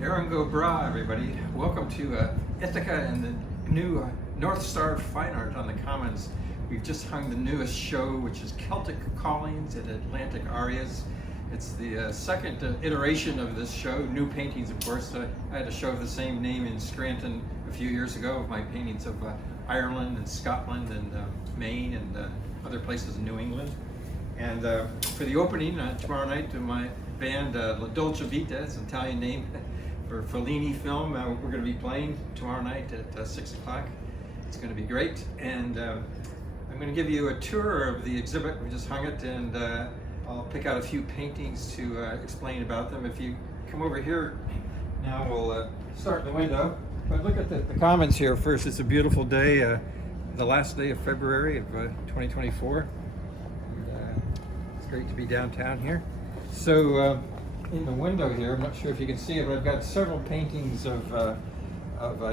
Go Bra, everybody. Welcome to Ithaca and the new North Star Fine Art on the Commons. We've just hung the newest show, which is Celtic Callings at Atlantic Arias. It's the second iteration of this show, new paintings, of course. I had a show of the same name in Scranton a few years ago of my paintings of Ireland and Scotland and Maine and other places in New England. And for the opening tomorrow night, my band La Dolce Vita, it's an Italian name for Fellini film, we're going to be playing tomorrow night at 6 o'clock. It's going to be great. And I'm going to give you a tour of the exhibit. We just hung it, and I'll pick out a few paintings to explain about them. If you come over here, now we'll start in the window. But look at the Commons here first. It's a beautiful day, the last day of February of 2024. It's great to be downtown here. So in the window here, I'm not sure if you can see it, but I've got several paintings of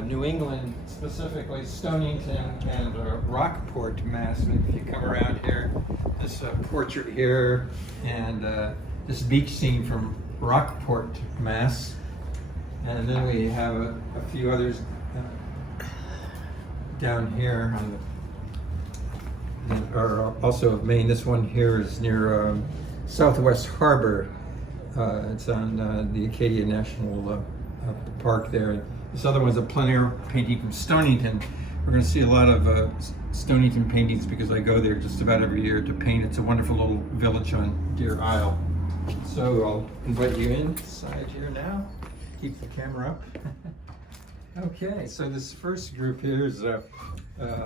New England, specifically Stonington and Rockport, Mass. If you come around here, this portrait here, and this beach scene from Rockport, Mass. And then we have a few others down here on that are also of Maine. This one here is near Southwest Harbor. It's on the Acadia National Park there. This other one's a plein air painting from Stonington. We're going to see a lot of Stonington paintings because I go there just about every year to paint. It's a wonderful little village on Deer Isle. So I'll invite you inside here now. Keep the camera up. Okay, so this first group here is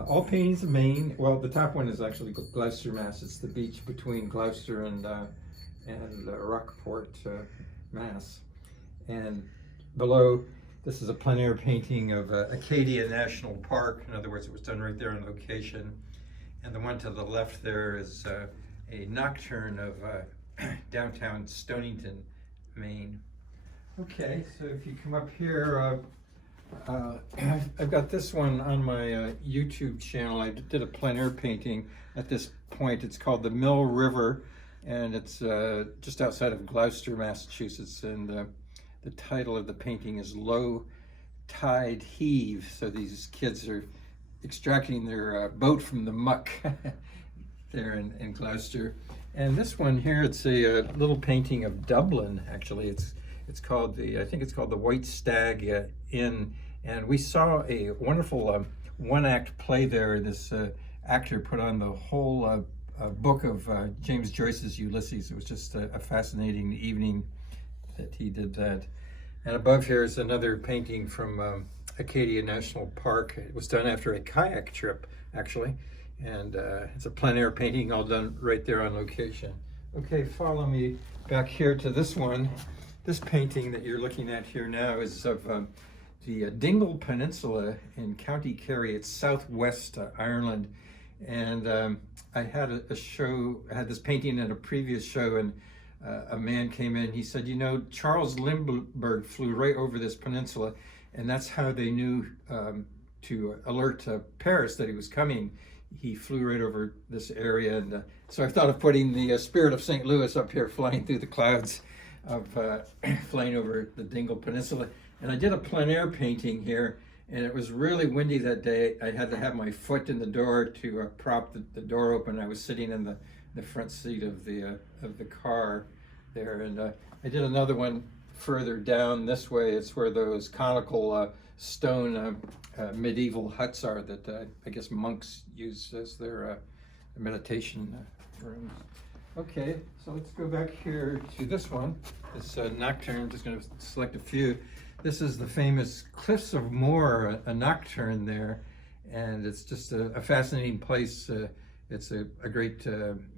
all paintings of Maine. Well, the top one is actually Gloucester, Mass. It's the beach between Gloucester and Rockport, Mass. And below, this is a plein air painting of Acadia National Park. In other words, it was done right there on location. And the one to the left there is a nocturne of downtown Stonington, Maine. Okay, so if you come up here, I've got this one on my YouTube channel. I did a plein air painting at this point. It's called the Mill River, and it's just outside of Gloucester, Massachusetts. And the title of the painting is Low Tide Heave. So these kids are extracting their boat from the muck there in Gloucester. And this one here, it's a little painting of Dublin, actually. It's called I think it's called the White Stag Inn, and we saw a wonderful one-act play there. This actor put on the whole book of James Joyce's Ulysses. It was just a fascinating evening that he did that. And above here is another painting from Acadia National Park. It was done after a kayak trip, actually, and it's a plein air painting all done right there on location. Okay, follow me back here to this one. This painting that you're looking at here now is of the Dingle Peninsula in County Kerry. It's southwest Ireland. And I had a show, I had this painting at a previous show, and a man came in. He said, you know, Charles Lindbergh flew right over this peninsula, and that's how they knew to alert Paris that he was coming. He flew right over this area. And so I thought of putting the Spirit of St. Louis up here flying through the clouds of flying over the Dingle Peninsula. And I did a plein air painting here, and it was really windy that day. I had to have my foot in the door to prop the door open. I was sitting in the front seat of the car there. And I did another one further down this way. It's where those conical stone medieval huts are that I guess monks use as their meditation rooms. Okay, so let's go back here to this one, this nocturne. I'm just going to select a few. This is the famous Cliffs of Moher, a nocturne there, and it's just a fascinating place. It's a great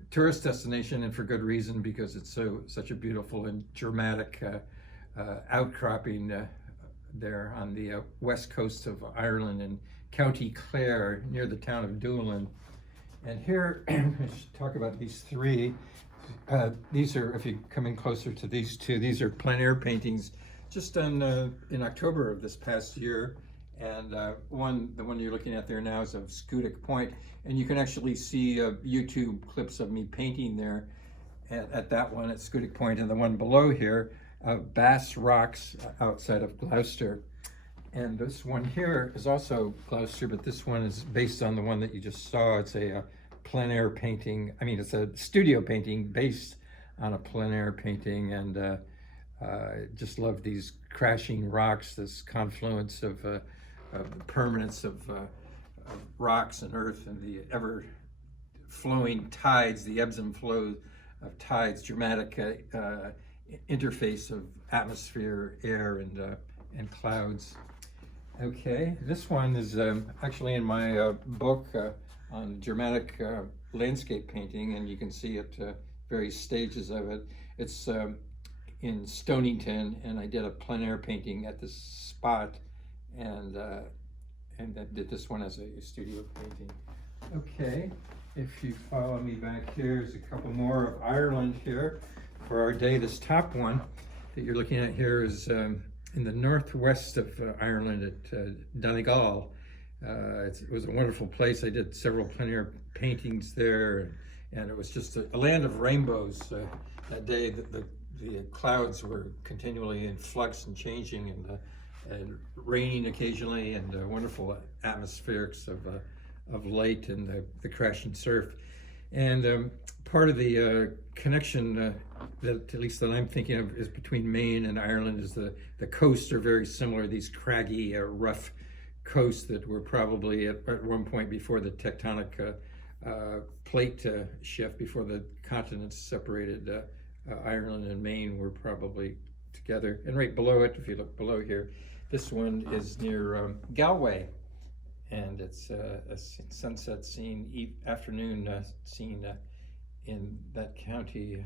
tourist destination, and for good reason, because it's such a beautiful and dramatic outcropping there on the west coast of Ireland in County Clare, near the town of Doolin. And here, I should talk about these three. These are, if you come in closer to these two, these are plein air paintings just done in October of this past year. And the one you're looking at there now is of Scudic Point. And you can actually see YouTube clips of me painting there at that one at Scudic Point. And the one below here Bass Rocks outside of Gloucester. And this one here is also Gloucester, but this one is based on the one that you just saw. It's a plein air painting. I mean, it's a studio painting based on a plein air painting, and just love these crashing rocks, this confluence of the permanence of rocks and earth, and the ever flowing tides, the ebbs and flows of tides, dramatic interface of atmosphere, air, and clouds. Okay, this one is actually in my book on dramatic landscape painting, and you can see it various stages of it. It's in Stonington, and I did a plein air painting at this spot, and I did this one as a studio painting. Okay, if you follow me back here, there's a couple more of Ireland here for our day. This top one that you're looking at here is in the northwest of Ireland at Donegal. It was a wonderful place. I did several plein air paintings there, and it was just a land of rainbows. That day, the clouds were continually in flux and changing, and raining occasionally, and wonderful atmospherics of light and the crashing surf. And part of the connection that, at least that I'm thinking of, is between Maine and Ireland is the coasts are very similar. These craggy, rough coasts that were probably at one point before the tectonic plate shift, before the continents separated, Ireland and Maine were probably together. And right below it, if you look below here, this one is near Galway, and it's a sunset scene, afternoon scene in that county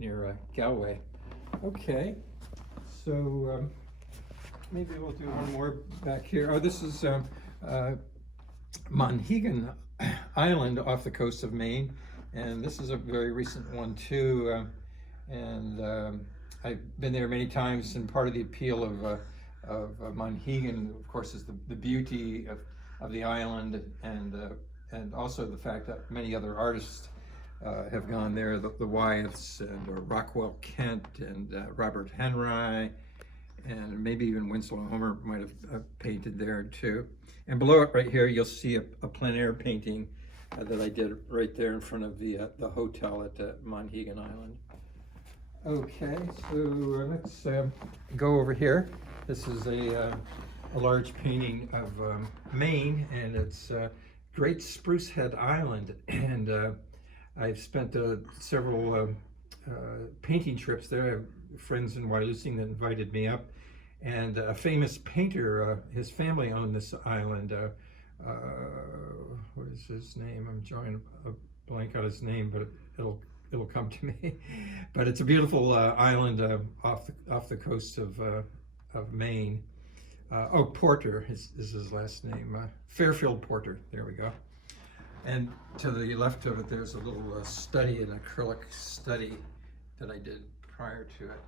near Galway. Okay, so maybe we'll do one more back here. Oh, this is Monhegan Island off the coast of Maine, and this is a very recent one too. I've been there many times, and part of the appeal of Monhegan, of course, is the beauty of the island, and also the fact that many other artists have gone there, the Wyeths and Rockwell Kent and Robert Henry, and maybe even Winslow Homer might have painted there too. And below it right here, you'll see a plein air painting that I did right there in front of the hotel at Monhegan Island. Okay, so let's go over here. This is a large painting of Maine, and it's Great Spruce Head Island, and I've spent several painting trips there. I have friends in Wyalusing that invited me up, and a famous painter, his family owned this island. What is his name? I'm drawing a blank on his name, but it'll come to me. But it's a beautiful island off the coast of Maine. Porter is his last name. Fairfield Porter. There we go. And to the left of it, there's a little study, an acrylic study that I did prior to it.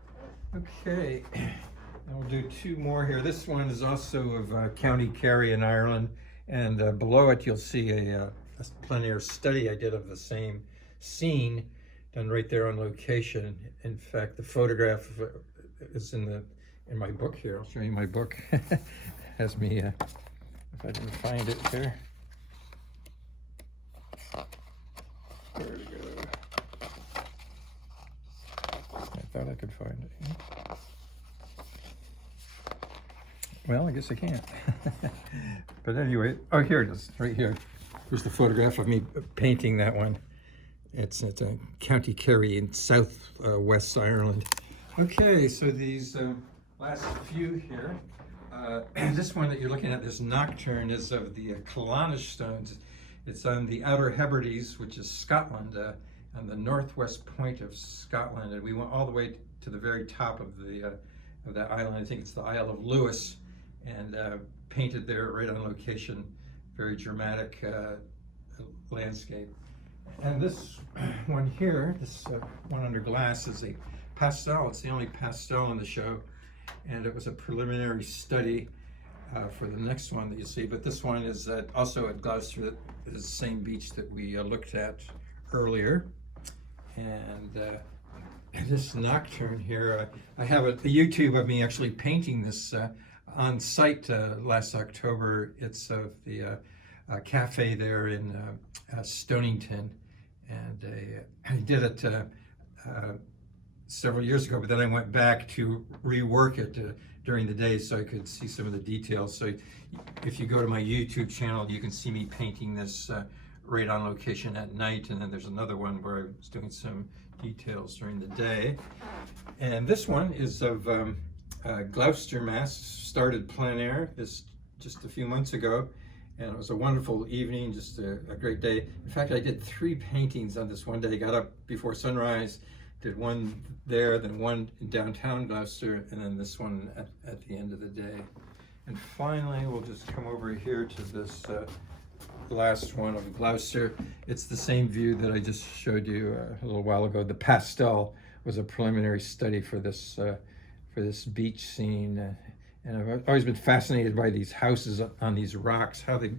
Okay, and we'll do two more here. This one is also of County Kerry in Ireland, and below it you'll see a plein air study I did of the same scene, done right there on location. In fact, the photograph is in my book here. I'll show you my book. Has me, if I didn't find it here. There we go. I thought I could find it. Well, I guess I can't. But anyway, oh, here it is, right here. Here's the photograph of me painting that one. It's at County Kerry in south-west Ireland. Okay, so these last few here. This one that you're looking at, this nocturne, is of the Colonish stones. It's on the Outer Hebrides, which is Scotland, on the northwest point of Scotland, and we went all the way to the very top of that island. I think it's the Isle of Lewis, and painted there right on location. Very dramatic landscape. And this one here, this one under glass, is a pastel. It's the only pastel in the show, and it was a preliminary study for the next one that you see. But this one is also at Gloucester. It is the same beach that we looked at earlier, and this nocturne here. I have a YouTube of me actually painting this on site last October. It's of the cafe there in Stonington, and I did it several years ago, but then I went back to rework it during the day so I could see some of the details. So if you go to my YouTube channel, you can see me painting this right on location at night, and then there's another one where I was doing some details during the day. And this one is of Gloucester, Mass. Started plein air this just a few months ago, and it was a wonderful evening, just a great day. In fact, I did 3 paintings on this one day. Got up before sunrise, did one there, then one in downtown Gloucester, and then this one at the end of the day. And finally, we'll just come over here to this last one of Gloucester. It's the same view that I just showed you a little while ago. The pastel was a preliminary study for this beach scene, and I've always been fascinated by these houses on these rocks. How they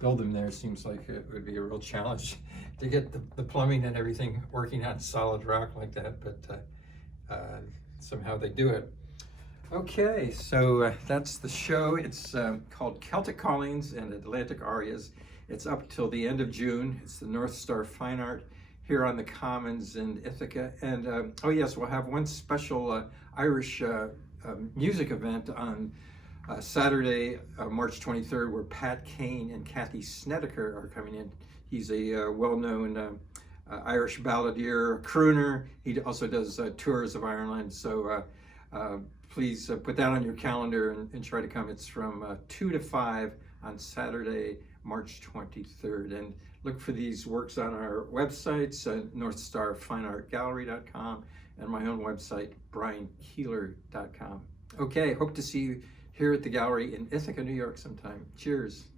build them there seems like it would be a real challenge to get the plumbing and everything working on solid rock like that, but somehow they do it. Okay, so that's the show. It's called Celtic Callings and Atlantic Arias. It's up till the end of June. It's the North Star Fine Art here on the Commons in Ithaca. And oh yes, we'll have one special Irish music event on Saturday, March 23rd, where Pat Kane and Kathy Snedeker are coming in. He's a well-known Irish balladeer, crooner. He also does tours of Ireland. So please put that on your calendar and try to come. It's from 2 to 5 on Saturday, March 23rd. And look for these works on our websites, northstarfineartgallery.com, and my own website, briankeeler.com. Okay, hope to see you here at the gallery in Ithaca, New York sometime. Cheers.